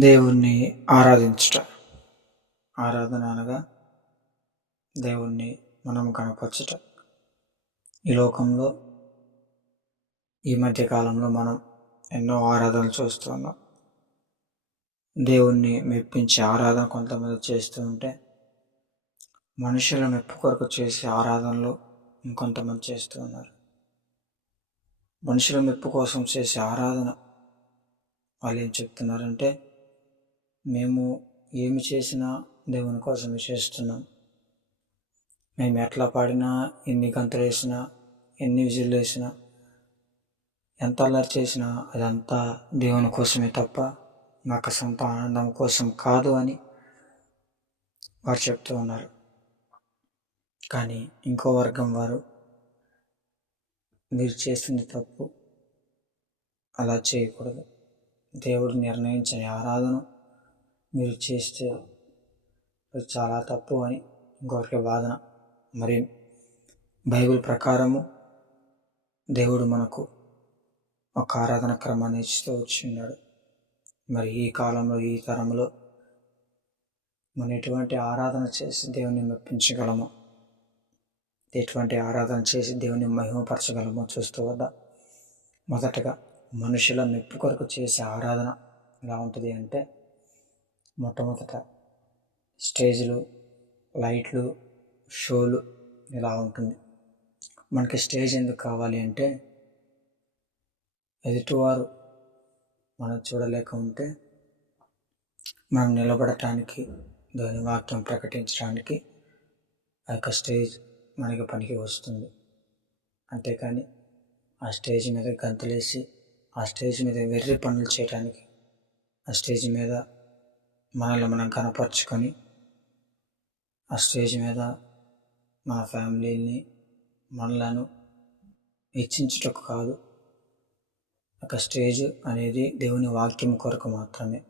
దేవుణ్ణి ఆరాధించుట. ఆరాధన అనగా దేవుణ్ణి మనం కనపరచుట. ఈ లోకంలో ఈ మధ్య కాలంలో మనం ఎన్నో ఆరాధనలు చూస్తున్నాం. దేవుణ్ణి మెప్పించే ఆరాధన కొంతమంది చేస్తూ ఉంటే, మనుషుల మెప్పు కొరకు చేసే ఆరాధనలు ఇంకొంతమంది చేస్తూ ఉన్నారు. మనుషుల మెప్పు కోసం చేసే ఆరాధన వాళ్ళు ఏం చెప్తున్నారంటే, మేము ఏమి చేసినా దేవుని కోసమే చేస్తున్నాం, మేము ఎట్లా పాడినా, ఎన్ని గంతులు వేసినా, ఎన్ని విజిల్లు వేసినా, ఎంత అల్లరి చేసినా అదంతా దేవుని కోసమే తప్ప నాకు సొంత ఆనందం కోసం కాదు అని వారు చెప్తూ ఉన్నారు. కానీ ఇంకో వర్గం వారు, మీరు చేస్తుంది తప్పు, అలా చేయకూడదు, దేవుడు నిర్ణయించిన ఆరాధన మీరు చేస్తే అది చాలా తప్పు అని ఇంకొకరికి వాదన. మరి బైబిల్ ప్రకారము దేవుడు మనకు ఒక ఆరాధన క్రమాన్ని ఇస్తూ వచ్చిన్నాడు. మరి ఈ కాలంలో, ఈ తరంలో మనం ఎటువంటి ఆరాధన చేసి దేవుని మెప్పించగలమో, ఎటువంటి ఆరాధన చేసి దేవుని మహిమపరచగలమో చూస్తూ వద్దా. మొదటగా మనుషుల మెప్పు కొరకు చేసే ఆరాధన ఎలా ఉంటుంది అంటే, మొట్టమొదట స్టేజ్లు, లైట్లు, షోలు ఇలా ఉంటుంది. మనకి స్టేజ్ ఎందుకు కావాలి అంటే, ఎదుటివారు మనం చూడలేక ఉంటే మనం నిలబడటానికి, దాని వాక్యం ప్రకటించడానికి ఆ యొక్క స్టేజ్ మనకి పనికి వస్తుంది. అంతేకాని ఆ స్టేజ్ మీద గంతులేసి, ఆ స్టేజ్ మీద వెర్రి పనులు చేయడానికి, ఆ స్టేజ్ మీద మనల్ని మనం కనపరుచుకొని, ఆ స్టేజ్ మీద మన ఫ్యామిలీని, మనలను హెచ్చించుటకు కాదు. ఒక స్టేజ్ అనేది దేవుని వాక్యం కొరకు మాత్రమే,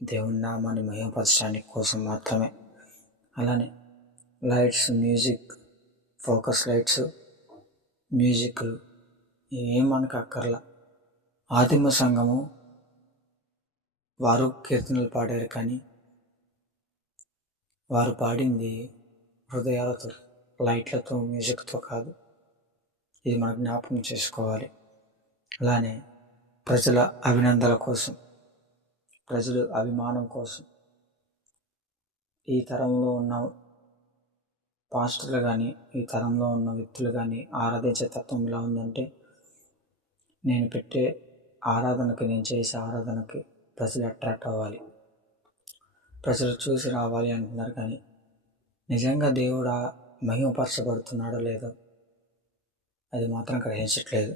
దేవుని నామాన్ని మహిమపరచడానికి కోసం మాత్రమే. అలానే లైట్స్, మ్యూజిక్, ఫోకస్ లైట్స్, మ్యూజిక్లు ఏం మనకు అక్కర్లా. ఆదిమ సంఘము వారు కీర్తనలు పాడారు, కానీ వారు పాడింది హృదయాలతో, లైట్లతో, మ్యూజిక్తో కాదు. ఇది మనం జ్ఞాపకం చేసుకోవాలి. అలానే ప్రజల అభినందనల కోసం, ప్రజల అభిమానం కోసం ఈ తరంలో ఉన్న పాస్టర్లు కానీ, ఈ తరంలో ఉన్న వ్యక్తులు కానీ ఆరాధించే తత్వం ఎలా ఉందంటే, నేను పెట్టే ఆరాధనకి, నేను చేసే ఆరాధనకి ప్రజలు అట్రాక్ట్ అవ్వాలి, ప్రజలు చూసి రావాలి అంటున్నారు. కానీ నిజంగా దేవుడు మహిమపరచబడుతున్నాడో లేదో అది మాత్రం గ్రహించట్లేదు.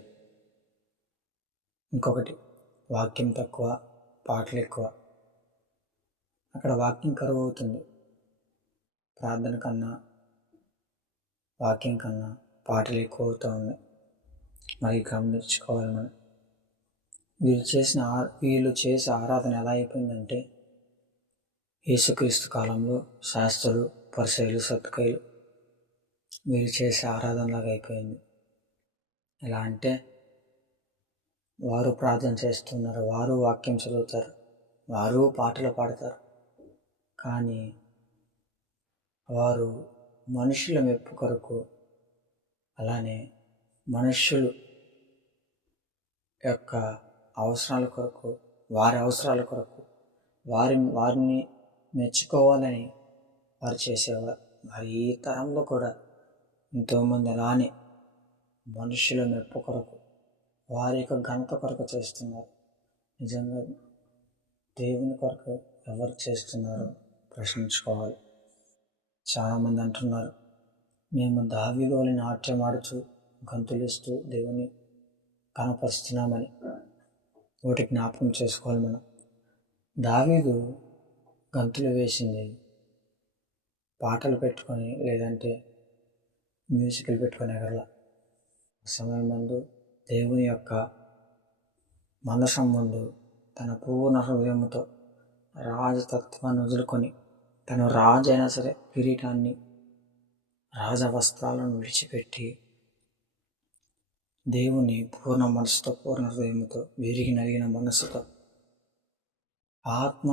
ఇంకొకటి, వాక్యం తక్కువ, పాటలు ఎక్కువ. అక్కడ వాక్యం కరువు అవుతుంది. ప్రార్థన కన్నా, వాక్యం కన్నా పాటలు ఎక్కువ అవుతూ ఉన్నాయి. మరి గమనించుకోవాలి మనం. వీళ్ళు చేసే ఆరాధన ఎలా అయిపోయిందంటే, యేసుక్రీస్తు కాలంలో శాస్త్రులు, పరిసయ్యులు, సద్దుకయ్యులు వీళ్ళు చేసే ఆరాధనలాగా అయిపోయింది. ఎలా అంటే, వారు ప్రార్థన చేస్తున్నారు, వారు వాక్యం చదువుతారు, వారు పాటలు పాడతారు, కానీ వారు మనుషుల మెప్పు కొరకు, అలానే మనుష్యులు యొక్క అవసరాల కొరకు, వారి అవసరాల కొరకు, వారిని మెచ్చుకోవాలని వారు చేసేవారు. మరి ఈ తరంలో కూడా ఎంతోమంది అలానే మనుషుల మెప్పు కొరకు, వారి యొక్క ఘనత కొరకు చేస్తున్నారు. నిజంగా దేవుని కొరకు ఎవరు చేస్తున్నారో ప్రశ్నించుకోవాలి. చాలామంది అంటున్నారు, మేము దావీదు వలె నాట్యం ఆడుతూ, గంతులిస్తూ దేవుని కనపరుస్తున్నామని. ఒకటి జ్ఞాపకం చేసుకోవాలి మనం. దావీదు గంతులు వేసింది పాటలు పెట్టుకొని, లేదంటే మ్యూజిక్లు పెట్టుకొని ఎగరలా. సమయం ముందు దేవుని యొక్క మందసం ముందు తన పూర్ణ హృదయంతో రాజతత్వాన్ని వదులుకొని, తను రాజు అయినా సరే కిరీటాన్ని, రాజవస్త్రాలను విడిచిపెట్టి దేవుని పూర్ణ మనసుతో, పూర్ణ హృదయంతో, విరిగి నలిగిన మనసుతో ఆత్మ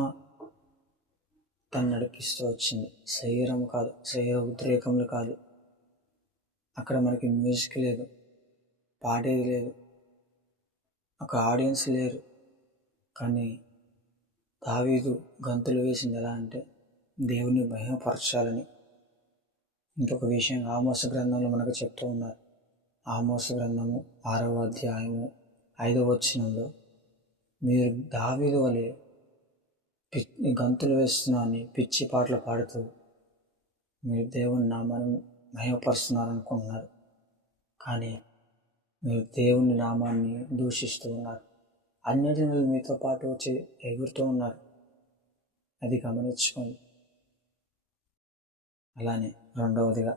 తను నడిపిస్తూ వచ్చింది, శరీరం కాదు, శరీర ఉద్రేకములు కాదు. అక్కడ మనకి మ్యూజిక్ లేదు, పాడేది లేదు, ఒక ఆడియన్స్ లేరు. కానీ దావీదు గంతులు వేసింది ఎలా అంటే దేవుని మహిమపరచాలని. ఇంకొక విషయం ఆమోసు గ్రంథంలో మనకు చెప్తూ ఉన్నారు. ఆమోసు గ్రంథము 6వ అధ్యాయము 5వ వచనంలో, మీరు దావీదు వలె గంతులు వేస్తున్నారని పిచ్చి పాటలు పాడుతూ మీరు దేవుని నామాన్ని మహిమపరుస్తున్నారనుకుంటున్నారు, కానీ మీరు దేవుని నామాన్ని దూషిస్తూ ఉన్నారు. అన్యజనులు మీతో పాటు వచ్చి ఎగురుతూ ఉన్నారు, అది గమనించుకోండి. అలానే రెండవదిగా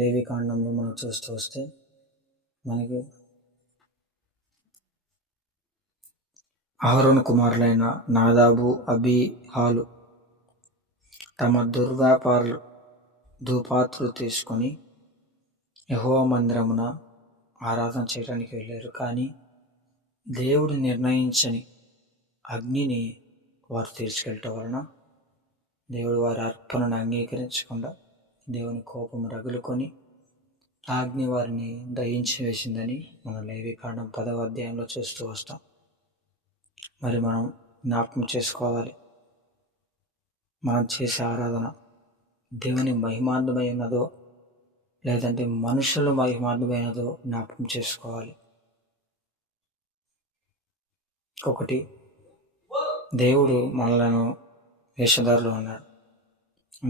లేవి కాండంలో మనం చూస్తూ వస్తే మనకి అహరోను కుమారులైన నాదాబు, అబీహాలు తమ ధూపాత్రులు తీసుకొని యెహోవా మందిరమున ఆరాధన చేయడానికి వెళ్ళారు. కానీ దేవుడు నిర్ణయించని అగ్నిని వారు తీసుకెళ్ళటం వలన దేవుడు వారి అర్పణను అంగీకరించకుండా దేవుని కోపం రగులుకొని ఆ అగ్ని వారిని దహించి వేసిందని మనం లేవికాండం 10వ అధ్యాయంలో చూస్తూ వస్తాం. మరి మనం జ్ఞాపకం చేసుకోవాలి, మనం చేసే ఆరాధన దేవుని మహిమార్థమైనదో లేదంటే మనుషుల మహిమార్థమైనదో జ్ఞాపకం చేసుకోవాలి. ఒకటి, దేవుడు మనలను వేషధారులు అన్నాడు.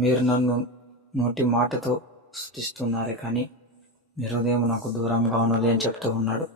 మీరు నన్ను నోటి మాటతో స్తుతిస్తున్నారే కానీ మీ హృదయం నాకు దూరంగా ఉన్నది అని చెప్తూ ఉన్నాడు.